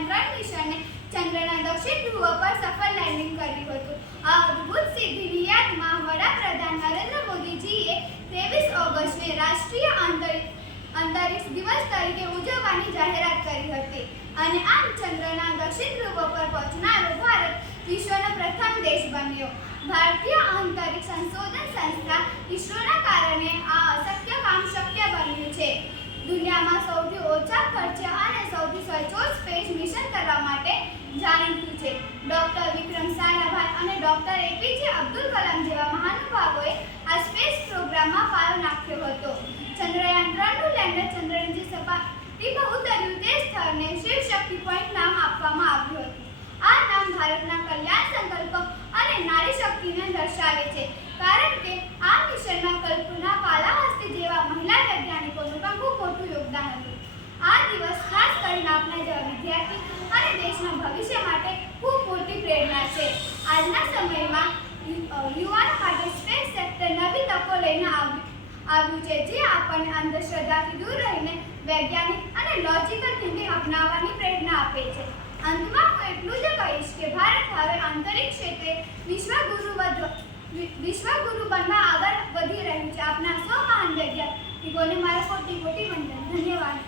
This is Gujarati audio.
ચંદ્રયાન-3 મિશને ચંદ્રના દક્ષિણ ધ્રુવ પર સફળ લેન્ડિંગ કર્યું હતું. આ અદ્ભુત સિદ્ધિની યાદમાં વડાપ્રધાન નરેન્દ્ર મોદીજીએ 23 ઓગસ્ટને રાષ્ટ્રીય અંતરિક્ષ દિવસ તરીકે ઉજવવાની જાહેરાત કરી હતી અને આમ ચંદ્રના દક્ષિણ ધ્રુવ પર પહોંચનારો ભારત વિશ્વનો પ્રથમ દેશ બન્યો. ભારતીય અંતરિક્ષ સંશોધન સંસ્થા ઇસરોના કારણે આ અશક્ય કામ શક્ય બન્યું છે. દુનિયામાં સૌથી ઓછા ખર્ચે અને સૌથી સચોટ સ્પેસ મિશન કરવા માટે જાણીતું છે. ડોક્ટર વિક્રમ સારાભાઈ અને ડોક્ટર એપીજે અબ્દુલ કલામ જેવા મહાનુભાવોએ આ સ્પેસ પ્રોગ્રામમાં ફાળો નાખ્યો હતો. ચંદ્રયાન-3નું લેન્ડર ચંદ્રની જે સપાટી પર ઉતર્યું તે સ્થળને શિવ શક્તિ પોઈન્ટ નામ આપવામાં આવ્યું હતું. આ નામ ભારતના કલ્યાણ સંકલ્પ અને નારી શક્તિને દર્શાવે છે, કારણ કે આ મિશનમાં કલ્પના કાલાહસ્તી જેવા મહિલા વૈજ્ઞાનિકોનું પણ ખૂબ મોટું યોગદાન હતું. આ દિવસ ખાસ કરીને આપણા જેવા વિદ્યાર્થી અને દેશના ભવિષ્ય માટે ખૂબ મોટી પ્રેરણા છે. આજના સમયમાં યુવાનો માટે સ્પેસ સેક્ટર નવી તકો લઈને આવ્યું છે, જે આપણને અંધશ્રદ્ધાથી દૂર રહીને વૈજ્ઞાનિક અને લોજિકલ થિંકિંગ અપનાવવાની પ્રેરણા આપે છે. અંતમાં હું એટલું જ કહીશ કે ભારત હવે અંતરિક્ષ ક્ષેત્રે વિશ્વગુરુ બનવા આગળ વધી રહ્યું છે. આપના સૌ મહાન વૈજ્ઞાનિકોને મારા કોટી કોટી વંદન. ધન્યવાદ.